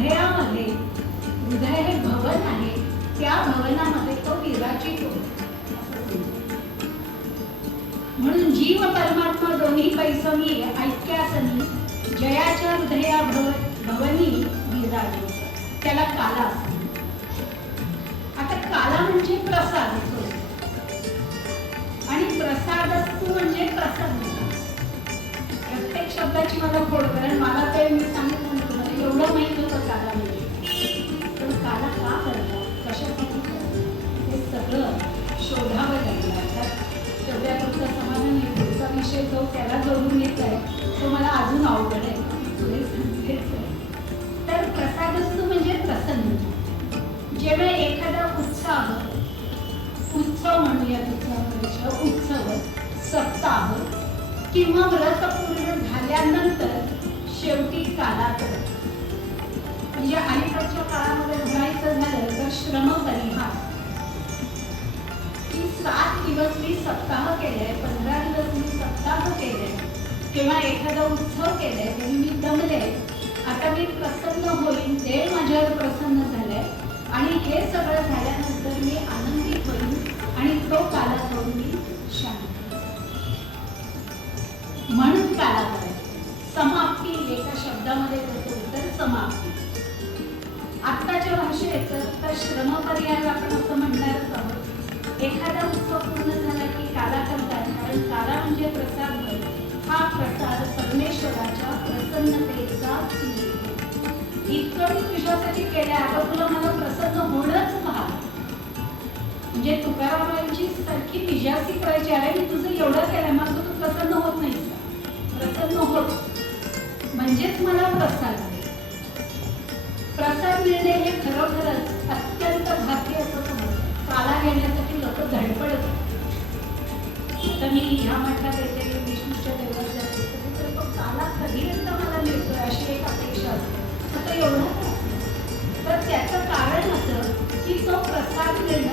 हृदयामध्ये हृदय हे भवन आहे त्या भवनामध्ये तो विराजित होतो. म्हणून जीव परमात्मा दोन्ही पैसमी ऐक्यासनी जयाच्या हृदया भव भवनी विराज त्याला काला आता काला म्हणजे प्रसाद आणि प्रसादस्तू म्हणजे प्रसन्न प्रत्येक शब्दाची मला फोड कारण मला ते मी सांगितलं एवढं माहीत होतं. विषय जो त्याला जोडून येत आहे तो मला अजून अवघड आहे. पुढे सांगतेच आहे. तर प्रसादस्तू म्हणजे प्रसन्न. जेव्हा एखादा उत्साह उत्सव म्हणूया उत्सवापेक्षा उत्सव सप्ताह किंवा व्रत पूर्ण झाल्यानंतर शेवटी कालात म्हणजे अलीकडच्या काळात किंवा एखादा उत्सव केलाय तरी मी दमले आता मी प्रसन्न होईन ते माझ्यावर प्रसन्न झालंय. आणि हे सगळं झाल्यानंतर मी आनंदित होईन आणि तो काला करून मी शांत म्हणून काला समाप्ती. एका शब्दामध्ये त्याचं उत्तर समाप्ती. आत्ताच्या भाषेत तर श्रम पर्याय आपण असं म्हणणारच आहोत. एखादा उत्सव पूर्ण झाला की काला करतात कारण काला म्हणजे प्रसाद होईल हा प्रसाद परमेश्वराच्या प्रसन्नतेचा इतकं मी तुझ्यासाठी केलंय. आता तुला मला प्रसन्न होणंच भाग म्हणजे तुकारामांची सारखी निजासी करायची. आहे मी तुझं एवढं केलं मग तू प्रसन्न होत नाही प्रसन्न होत. म्हणजेच मला प्रसाद आहे. प्रसाद मिळणे हे खरोखरच अत्यंत भाग्य असं समजतं. काला घेण्यासाठी लोक धडपडत तर मी ह्या म्हटलं на самом деле